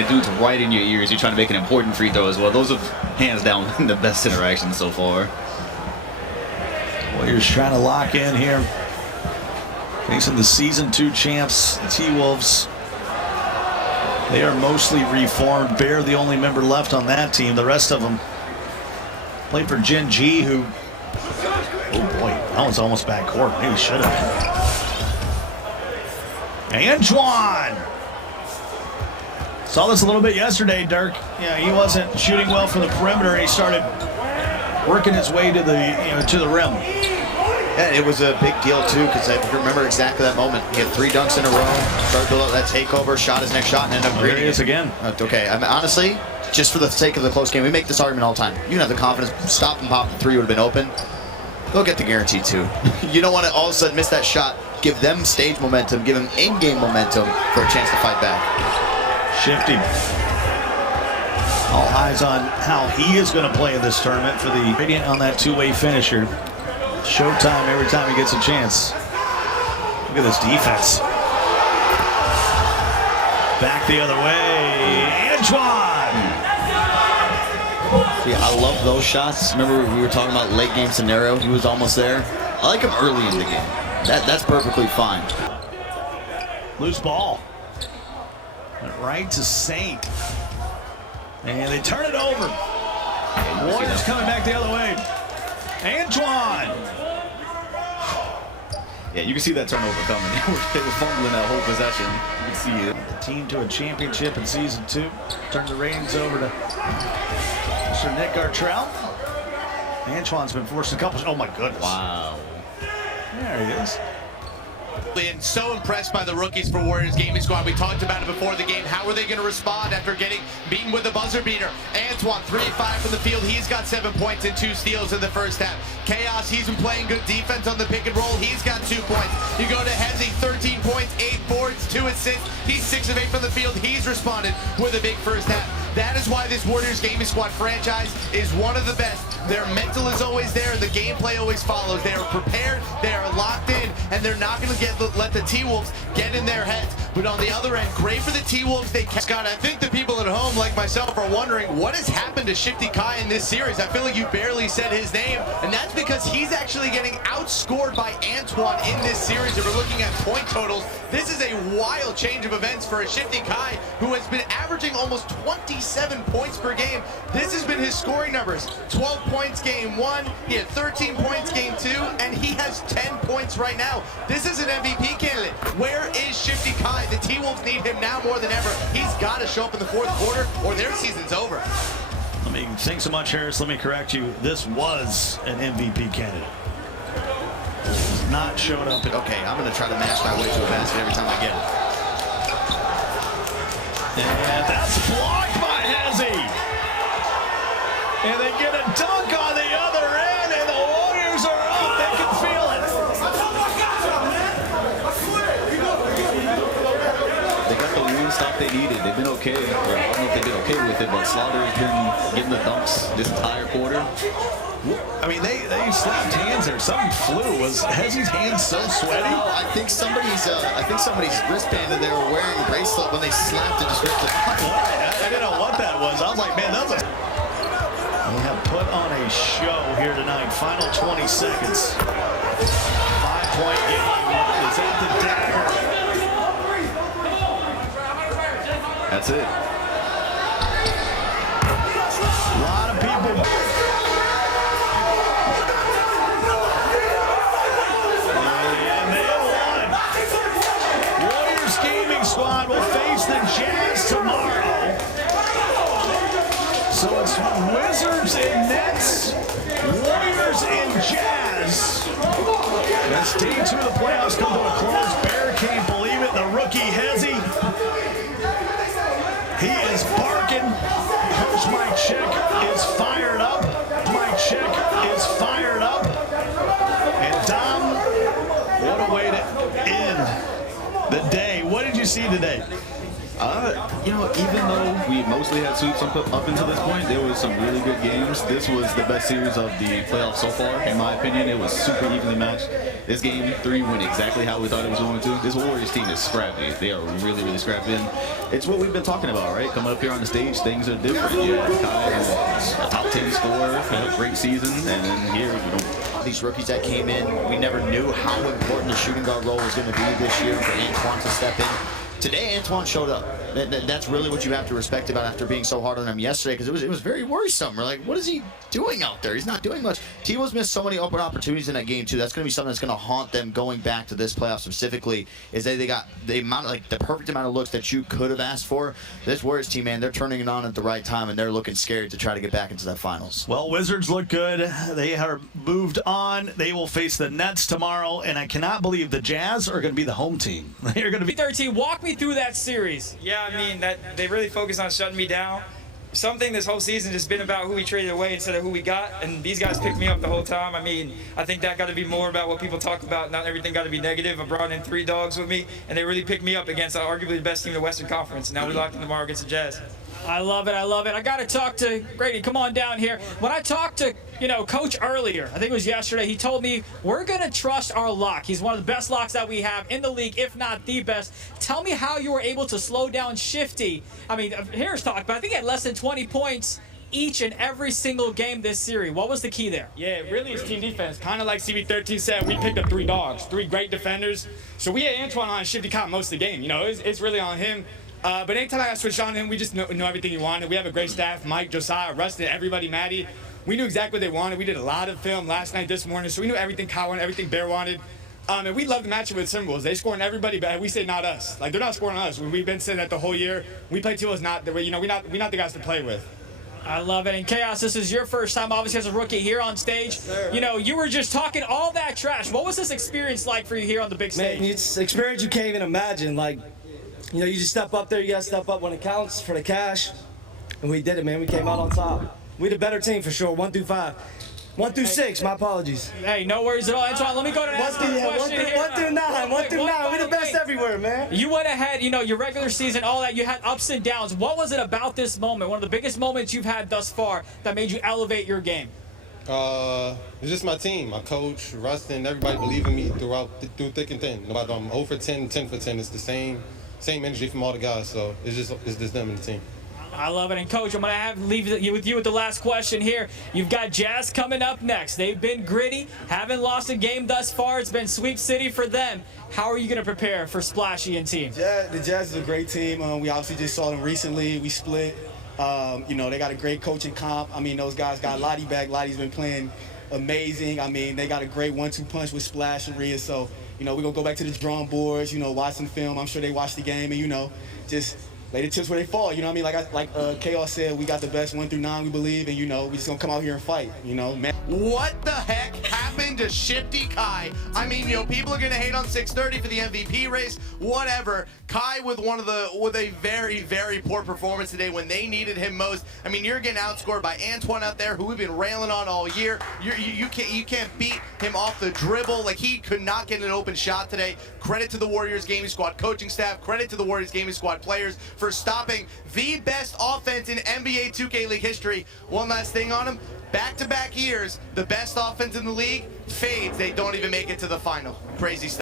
and dude's right in your ears. You're trying to make an important free throw as well. Those are hands down the best interactions so far. Warriors trying to lock in here. Facing the Season 2 champs, the T-Wolves. They are mostly reformed. Bear, the only member left on that team. The rest of them play for Gen G, who... Oh boy, that one's almost backcourt. Maybe should have been. Antoine! Saw this a little bit yesterday, Dirk. Yeah, he wasn't shooting well from the perimeter. He started working his way to the rim. Yeah, it was a big deal too, because I remember exactly that moment. He had 3 dunks in a row, started building up that takeover, shot his next shot, and ended up There he is again. Okay, I mean, honestly, just for the sake of the close game, we make this argument all the time. You can have the confidence, stop and pop, the 3 would have been open. Go get the guaranteed 2. You don't want to all of a sudden miss that shot. Give them stage momentum, give them in-game momentum for a chance to fight back. Shifty. All eyes on how he is going to play in this tournament for the Radiant on that two-way finisher. Showtime every time he gets a chance. Look at this defense. Back the other way. Antoine! See, I love those shots. Remember we were talking about late game scenario? He was almost there. I like him early in the game. That's perfectly fine. Loose ball. Went right to Saint. And they turn it over. Warriors coming back the other way. Antoine! Yeah, you can see that turnover coming. They were fumbling that whole possession. You can see it. The team to a championship in Season 2. Turn the ratings over to Mr. Nick Gartrell. Antoine's been forced a couple. Oh my goodness. Wow. There he is. And so impressed by the rookies for Warriors gaming squad. We talked about it before the game. How are they going to respond after getting beaten with a buzzer beater? Antoine, 3-5 from the field. He's got 7 points and 2 steals in the first half. Chaos, he's been playing good defense on the pick and roll. He's got 2 points. You go to Hezzy, 13 points, 8 boards, 2 assists. He's 6 of 8 from the field. He's responded with a big first half. That is why this Warriors gaming squad franchise is one of the best. Their mental is always there. The gameplay always follows. They are prepared. They are locked in, and they're not going to let the T-Wolves get in their heads. But on the other end, great for the T-Wolves. Scott, I think the people at home, like myself, are wondering what has happened to Shifty Kai in this series. I feel like you barely said his name, and that's because he's actually getting outscored by Antoine in this series. If we're looking at point totals, this is a wild change of events for a Shifty Kai who has been averaging almost 27 points per game. This has been his scoring numbers. 12 points game 1, he had 13 points game 2, and he has 10 points right now. This is an MVP candidate. Where is Shifty Kai? The T-Wolves need him now more than ever. He's got to show up in the 4th quarter or their season's over. Thanks so much, Harris. Let me correct you. This was an MVP candidate. Not showed up. Okay, I'm going to try to match my way to a basket every time I get it. And that's blocked by Hezzy. And they get a dunk on the other end, and the Warriors are up. They can feel it. They got the one stop they needed. They've been okay. Or I don't know if they've been okay with it, but Slaughter's been getting the dunks this entire quarter. I mean, they slapped hands there. Something flew. Was Hezzy's hands so sweaty? I think somebody's wristband and they were wearing a bracelet when they slapped it. Just ripped it. I didn't know what that was. I was like, man, that's a... We have put on a show here tonight. Final 20 seconds. 5-point game is at the dagger. That's it. A lot of people. And they won. Warriors gaming squad will face the Jazz tomorrow. So it's Wizards and Nets, Warriors and Jazz. As day 2 of the playoffs come to a close, Bear can't believe it. The rookie Hezzy, he is barking. Coach Mike Chick is fired up. Mike Chick is fired up. And Dom, what a way to end the day. What did you see today? Even though we mostly had sweeps up until this point, there was some really good games. This was the best series of the playoffs so far, in my opinion. It was super evenly matched. This game 3 went exactly how we thought it was going to. This Warriors team is scrappy. They are really, really scrappy. And it's what we've been talking about, right? Coming up here on the stage, things are different. Yeah, Kai is a top 10 scorer, had a great season, and then here, These rookies that came in, we never knew how important the shooting guard role was going to be this year for Antoine to step in. Today, Antoine showed up. That's really what you have to respect about after being so hard on him yesterday, because it was very worrisome. We're like, what is he doing out there? He's not doing much. T-Wolves missed so many open opportunities in that game too. That's going to be something that's going to haunt them going back to this playoff specifically. Is they got the amount, like the perfect amount of looks that you could have asked for. This Warriors team, man, they're turning it on at the right time, and they're looking scared to try to get back into that finals. Well, Wizards look good. They are moved on. They will face the Nets tomorrow, and I cannot believe the Jazz are going to be the home team. They're going to be 13. Walk me through that series. Yeah, I mean, that they really focus on shutting me down. Something this whole season has been about who we traded away instead of who we got, and these guys picked me up the whole time. I mean, I think that got to be more about what people talk about. Not everything got to be negative. I brought in 3 dogs with me, and they really picked me up against arguably the best team in the Western Conference. Now we locked in tomorrow against the Jazz. I love it. I love it. I got to talk to Grady. Come on down here. When I talked to, Coach earlier, I think it was yesterday, he told me we're going to trust our lock. He's one of the best locks that we have in the league, if not the best. Tell me how you were able to slow down Shifty. I mean, here's talk, but I think he had less than 20 points each and every single game this series. What was the key there? Yeah, really it's team defense. Kind of like CB13 said, we picked up 3 dogs, 3 great defenders. So we had Antoine on Shifty caught most of the game. It's really on him. But anytime I got switched on him, we just know everything he wanted. We have a great staff, Mike, Josiah, Rustin, everybody, Maddie. We knew exactly what they wanted. We did a lot of film last night, this morning, so we knew everything Kyle wanted, everything Bear wanted. And we love the matchup with Timberwolves. They scoring everybody, but we say not us. Like, they're not scoring on us. We've been saying that the whole year. We play Timberwolves not the way, we're not the guys to play with. I love it. And Chaos, this is your first time, obviously, as a rookie here on stage. Yes, you were just talking all that trash. What was this experience like for you here on the big stage? Man, it's an experience you can't even imagine. Like, you just step up there. You got to step up when it counts for the cash. And we did it, man. We came out on top. We the better team for sure, 1 through 5. 1 through 6, my apologies. Hey, no worries at all. Antoine, let me go to the 1 through 9. 1 through 9. We the best everywhere, man. You went ahead, your regular season, all that. You had ups and downs. What was it about this moment, one of the biggest moments you've had thus far, that made you elevate your game? It's just my team, my coach, Rustin, everybody believe in me through thick and thin. No matter I'm 0 for 10, 10 for 10. It's the same energy from all the guys. So it's just them and the team. I love it. And Coach, I'm going to leave you with the last question here. You've got Jazz coming up next. They've been gritty, haven't lost a game thus far. It's been sweep city for them. How are you going to prepare for Splashy and team? The Jazz is a great team. We obviously just saw them recently. We split. They got a great coaching comp. I mean, those guys got Lottie back. Lottie's been playing amazing. I mean, they got a great 1-2 punch with Splash and Rhea. So, we're going to go back to the drawing boards, watch some film. I'm sure they watch the game and, just lay the chips where they fall, you know what I mean? Like Chaos said, we got the best 1 through 9, we believe, and we just gonna come out here and fight, man. What the heck happened to Shifty Kai? I mean, people are gonna hate on 630 for the MVP race, whatever. Kai with a very, very poor performance today when they needed him most. I mean, you're getting outscored by Antoine out there, who we've been railing on all year. You can't beat him off the dribble. Like, he could not get an open shot today. Credit to the Warriors Gaming Squad coaching staff. Credit to the Warriors Gaming Squad players for stopping the best offense in NBA 2K League history. One last thing on him. Back-to-back years, the best offense in the league fades. They don't even make it to the final. Crazy stuff.